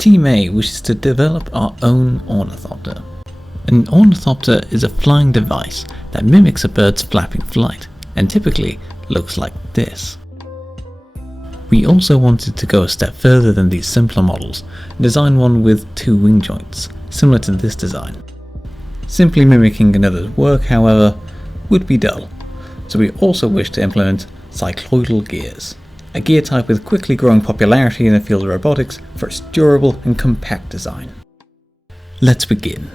Team A wishes to develop our own Ornithopter. An Ornithopter is a flying device that mimics a bird's flapping flight and typically looks like this. We also wanted to go a step further than these simpler models and design one with 2 wing joints, similar to this design. Simply mimicking another's work, however, would be dull, so we also wish to implement cycloidal gears, a gear type with quickly growing popularity in the field of robotics for its durable and compact design. Let's begin.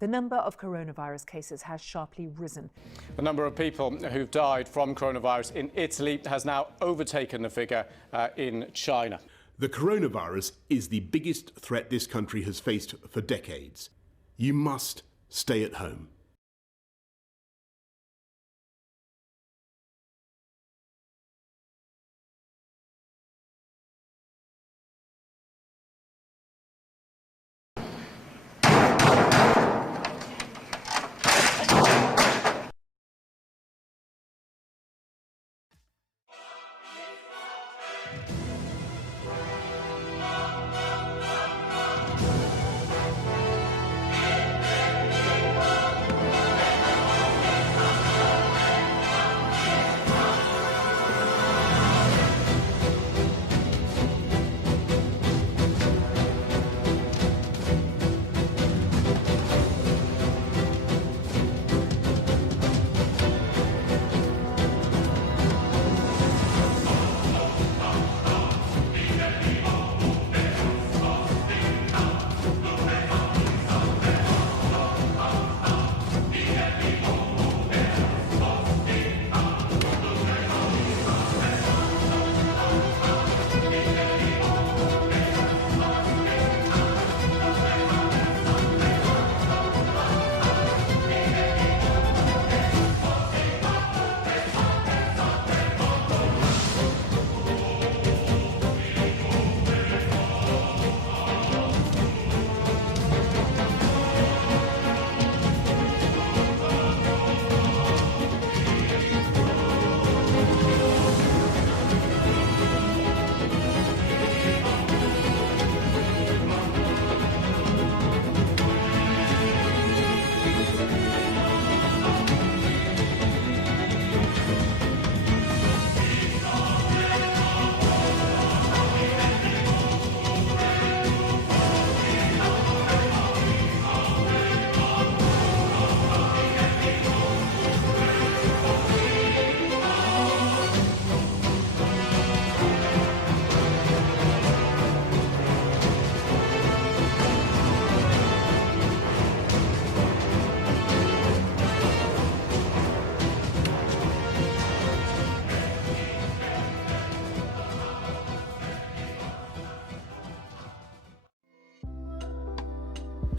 The number of coronavirus cases has sharply risen. The number of people who've died from coronavirus in Italy has now overtaken the figure in China. The coronavirus is the biggest threat this country has faced for decades. You must stay at home.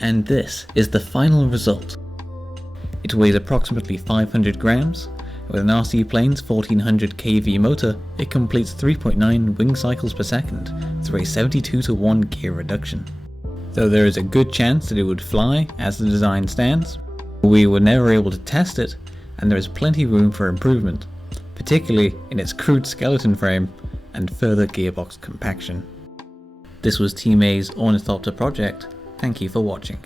And this is the final result. It weighs approximately 500 grams. With an RC plane's 1400 kV motor, it completes 3.9 wing cycles per second through a 72:1 gear reduction. Though there is a good chance that it would fly as the design stands, we were never able to test it, and there is plenty of room for improvement, particularly in its crude skeleton frame and further gearbox compaction. This was Team A's Ornithopter project. Thank you for watching.